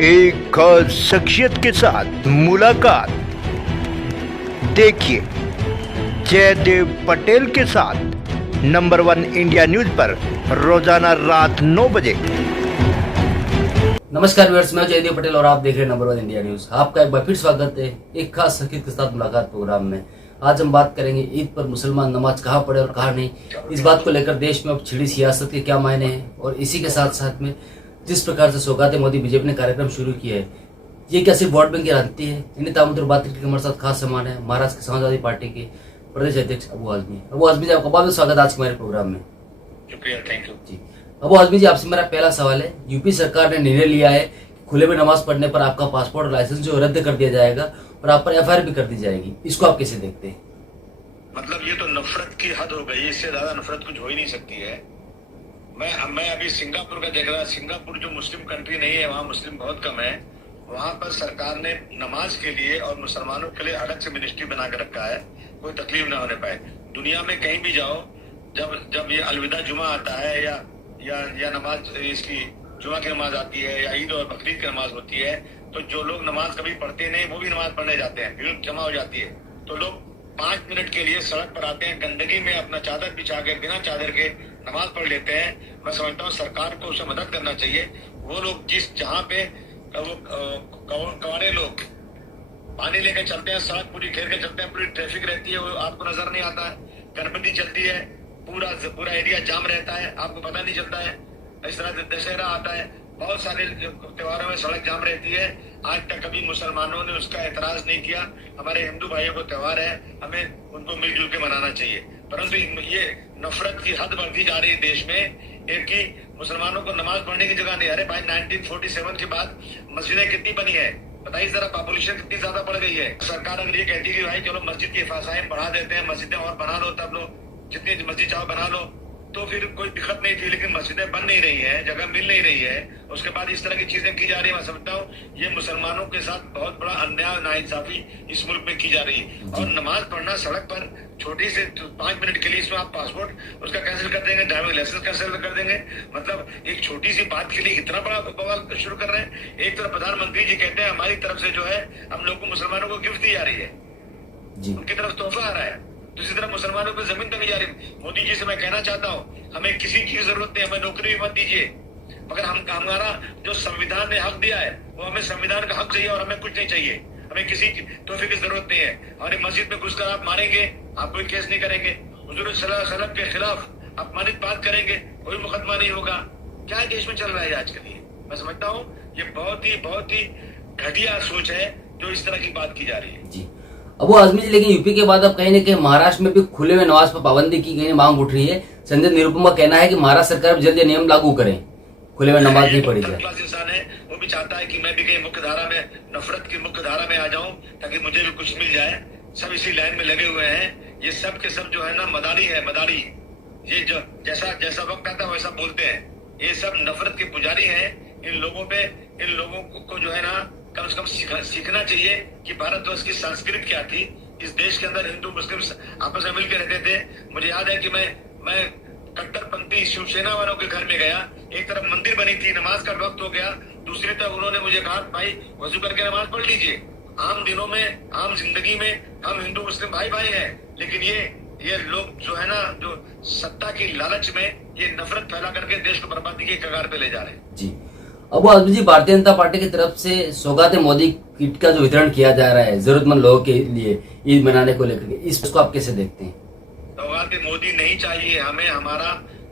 एक खास शख्सियत के साथ मुलाकात। देखिए जयदेव पटेल के साथ नंबर 1 इंडिया न्यूज पर रोजाना रात 9 बजे। नमस्कार व्यूअर्स, मैं जयदेव पटेल और आप देख रहे हैं नंबर 1 इंडिया न्यूज। आपका एक बार फिर स्वागत है एक खास शख्सियत के साथ मुलाकात प्रोग्राम में। आज हम बात करेंगे ईद पर मुसलमान नमाज कहाँ पढ़े और कहाँ नहीं। इस बात को लेकर देश में अब छिड़ी सियासत के क्या मायने हैं और इसी के साथ साथ में जिस प्रकार से सौगाते मोदी बीजेपी ने कार्यक्रम शुरू किया है, ये क्या सिर्फ वोट बैंक की राजनीति है। इन्हें तामुद्र बात करके हमारे साथ खास सम्मान है महाराष्ट्र के समाजवादी पार्टी के प्रदेश अध्यक्ष अबू आजमी जी, आपका बहुत बहुत स्वागत आज के हमारे प्रोग्राम में। शुक्रिया, थैंक यू जी अबू आजमी जी, आपसे मेरा पहला सवाल है, यूपी सरकार ने निर्णय लिया है खुले में नमाज पढ़ने पर आपका पासपोर्ट और लाइसेंस जो रद्द कर दिया जाएगा और आप पर एफआईआर भी कर दी जाएगी, इसको आप कैसे देखते हैं? मतलब ये तो नफरत की हद हो गई, इससे ज्यादा नफरत कुछ हो ही नहीं सकती है। मैं अभी सिंगापुर का देख रहा, सिंगापुर जो मुस्लिम कंट्री नहीं है, वहाँ मुस्लिम बहुत कम है। वहाँ पर सरकार ने नमाज के लिए और मुसलमानों के लिए अलग से मिनिस्ट्री बना के रखा है, कोई तकलीफ ना होने पाए। दुनिया में कहीं भी जाओ, जब ये अलविदा जुमा आता है या नमाज इसकी जुमा की नमाज आती है या ईद और बकरीद की नमाज होती है, तो जो लोग नमाज कभी पढ़ते नहीं वो भी नमाज पढ़ने जाते हैं, भीड़ जमा हो जाती है। तो लोग 5 मिनट के लिए सड़क पर आते हैं, गंदगी में अपना चादर बिछा के बिना चादर के नमाज पढ़ लेते हैं। मैं समझता हूँ सरकार को उसे मदद करना चाहिए। वो लोग जहाँ पे कवारे लोग पानी लेकर चलते हैं, सड़क पूरी घेर के चलते हैं, पूरी ट्रैफिक रहती है, वो आपको नजर नहीं आता है। गणपति चलती है, पूरा एरिया जाम रहता है, आपको पता नहीं चलता है। इस तरह दशहरा आता है, बहुत सारे त्योहारों में सड़क जाम रहती है। आज तक कभी मुसलमानों ने उसका एतराज नहीं किया। हमारे हिंदू भाइयों को त्योहार है, हमें उनको मिलजुल के मनाना चाहिए। परंतु ये नफरत की हद बढ़ती जा रही है देश में। एक कि मुसलमानों को नमाज पढ़ने की जगह नहीं। अरे भाई, 1947 के बाद मस्जिदें कितनी बनी है बताइए जरा, पॉपुलेशन कितनी ज्यादा बढ़ गई है। सरकार अगर ये कहती है कि भाई चलो मस्जिद की हिफाजत बढ़ा देते हैं, मस्जिदें और बना लो, तब लोग जितनी मस्जिद चाहो बना लो, तो फिर कोई दिक्कत नहीं थी। लेकिन मस्जिदें बन नहीं रही है, जगह मिल नहीं रही है, उसके बाद इस तरह की चीजें की जा रही है। मैं समझता हूँ ये मुसलमानों के साथ बहुत बड़ा अन्याय और नाइंसाफी इस मुल्क में की जा रही है। और नमाज पढ़ना सड़क पर छोटी से 5 मिनट के लिए, इसमें आप पासपोर्ट उसका कैंसिल कर देंगे, ड्राइविंग लाइसेंस कैंसिल कर देंगे। मतलब एक छोटी सी बात के लिए इतना बड़ा बवाल शुरू कर रहे हैं। एक तरफ प्रधानमंत्री जी कहते हैं हमारी तरफ से जो है हम लोग को मुसलमानों को गिफ्ट दी जा रही है, उनकी तरफ तोहफा आ रहा है। दूसरी तरफ मुसलमानों को जमीन तक जा रही। मोदी जी से मैं कहना चाहता हूँ, हमें किसी चीज की जरूरत नहीं, हमें नौकरी भी मत दीजिए, मगर हमारा जो संविधान ने हक दिया है वो हमें संविधान का हक चाहिए और हमें कुछ नहीं चाहिए। हमें किसी तोहफे की जरूरत नहीं है। हमारी मस्जिद में घुसकर आप मारेंगे, आप कोई केस नहीं करेंगे। हुजूर सल्लल्लाहु अलैहि वसल्लम के खिलाफ अपमानित बात करेंगे, कोई मुकदमा नहीं होगा। क्या देश में चल रहा है आज के लिए? मैं समझता हूँ ये बहुत ही घटिया सोच है जो इस तरह की बात की जा रही है। जी अबू आजमी जी, लेकिन यूपी के बाद अब कहीं न कहीं महाराष्ट्र में भी खुले में नमाज पर पाबंदी की गई मांग उठ रही है। संजय निरुपम का कहना है कि महाराष्ट्र सरकार जल्द नियम लागू करें, खुले में नमाज नहीं पढ़ी जाए। इंसान है, वो भी चाहता है कि मैं भी कहीं मुख्य धारा में, नफरत की मुख्य धारा में आ जाऊं ताकि मुझे भी कुछ मिल जाए। सब इसी लाइन में लगे हुए हैं। ये सब के सब जो है ना मदारी है, मदारी। ये जो जैसा वक्त आता है वैसा बोलते हैं। ये सब नफरत के पुजारी हैं। इन लोगों को जो है ना कम से कम सीखना चाहिए कि भारतवर्ष की संस्कृति क्या थी। इस देश के अंदर हिंदू मुस्लिम आपस में मिलकर रहते थे। मुझे याद है कि मैं कट्टरपंथी शिवसेना वालों के घर में गया, एक तरफ मंदिर बनी थी, नमाज का वक्त हो गया, दूसरी तरफ उन्होंने मुझे कहा भाई वजू करके नमाज पढ़ लीजिए। आम दिनों में, आम जिंदगी में हम हिंदू मुस्लिम भाई हैं। लेकिन ये लोग जो है ना, जो सत्ता की लालच में ये नफरत फैला करके देश को बर्बादी के कगार पे ले जा रहे हैं। जी अबू आजमी जी, भारतीय जनता पार्टी की तरफ से सौगाते मोदी किट का जो वितरण किया जा रहा है जरूरतमंद लोगों के लिए ईद मनाने को लेकर, इसको आप कैसे देखते हैं? सौगाते मोदी नहीं चाहिए, हमें हमारा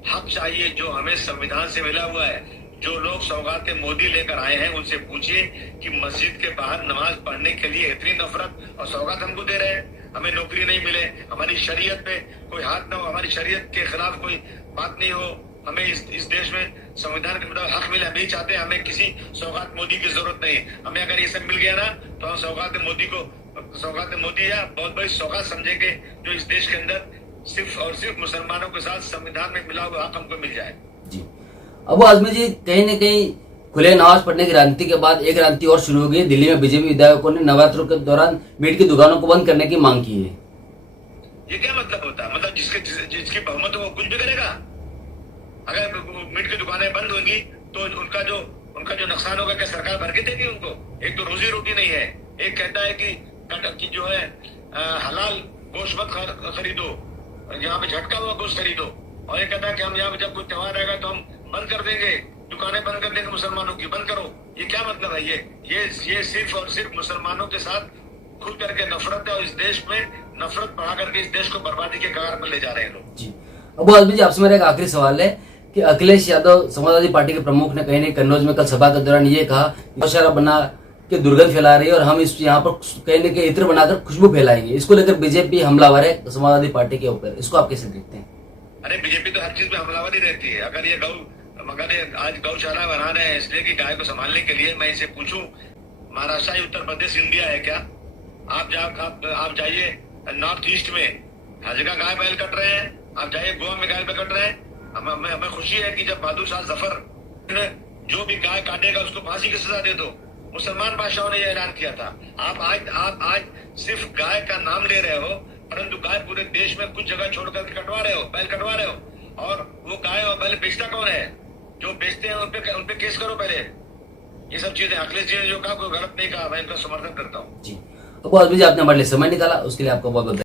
हक चाहिए जो हमें संविधान से मिला हुआ है। जो लोग सौगाते मोदी लेकर आए हैं उनसे पूछिए कि मस्जिद के बाहर नमाज पढ़ने के लिए इतनी नफरत और सौगात हमको दे रहे हैं। हमें नौकरी नहीं मिले, हमारी शरीयत पे कोई हाथ ना हो, हमारी शरीयत के खिलाफ कोई बात नहीं हो, हमें इस देश में संविधान के मुताबिक हक मिले, हम यही चाहते हैं। हमें किसी सौगात मोदी की जरूरत नहीं। हमें अगर ये सब मिल गया ना तो हम सौगात मोदी या बहुत बड़ी सौगात समझेंगे जो इस देश के अंदर सिर्फ और सिर्फ मुसलमानों के साथ संविधान में मिला हुआ हक हमको मिल जाए। जी अबू आजमी जी, कहीं न कहीं खुले नमाज पढ़ने की राजनीति के बाद एक राजनीति और शुरू हो गई। दिल्ली में बीजेपी विधायकों ने नवरात्रों के दौरान मीट की दुकानों को बंद करने की मांग की है। ये क्या मतलब होता है? मतलब जिसकी बहुमत हो वो कुछ भी करेगा। अगर मीट की दुकानें बंद होंगी तो उनका जो उनका जो नुकसान होगा क्या सरकार भर के देगी उनको? एक तो रोजी रोटी नहीं है, एक कहता है कि जो है हलाल गोश्त मत खरीदो, यहाँ पे झटका हुआ गोश्त खरीदो, और ये कहता है कि हम यहाँ पे जब कोई त्योहार आएगा तो हम बंद कर देंगे, दुकानें बंद कर देंगे मुसलमानों की, बंद करो। ये क्या मतलब है? ये सिर्फ और सिर्फ मुसलमानों के साथ खुद करके नफरत है, और इस देश में नफरत बढ़ा करके इस देश को बर्बादी के कगार पर ले जा रहे हैं लोग। जी अबू आजमी जी, आपसे मेरा एक आखिरी सवाल है कि अखिलेश यादव समाजवादी पार्टी के प्रमुख ने कहीं कन्नौज में कल सभा के दौरान ये कहा गौशाला बना के दुर्गंध फैला रही है और हम इस यहाँ पर कहीं न कहीं इत्र बनाकर खुशबू फैलाएंगे। इसको लेकर बीजेपी हमलावर है समाजवादी पार्टी के ऊपर, इसको आप कैसे देखते हैं? अरे बीजेपी तो हर चीज में हमलावर ही रहती है। अगर ये आज गौशाला बना रहे हैं इसलिए कि गाय को संभालने के लिए, मैं इसे पूछूं महाराष्ट्र उत्तर प्रदेश इंडिया है क्या? आप जाइए नॉर्थ ईस्ट में हर जगह गाय बैल कट रहे हैं, आप जाइए गोवा में गाय बैल कट रहे हैं। हमें खुशी है कि जब बहादुर शाह जफर जो भी गाय काटेगा उसको फांसी की सजा दे दो, मुसलमान बादशाहों ने यह ऐलान किया था। आप आज सिर्फ गाय का नाम ले रहे हो, परंतु गाय पूरे देश में कुछ जगह छोड़ करके कटवा रहे हो, बैल कटवा रहे हो। और वो गाय और बैल बेचता कौन है? जो बेचते हैं उन पे केस करो पहले। ये सब चीजें अखिलेश जी ने जो कहा कोई गलत नहीं कहा, मैं इनका समर्थन करता हूँ। जी अबू आजमी जी, आपने हमारे लिए समय निकाला, उसके लिए आपको बहुत बहुत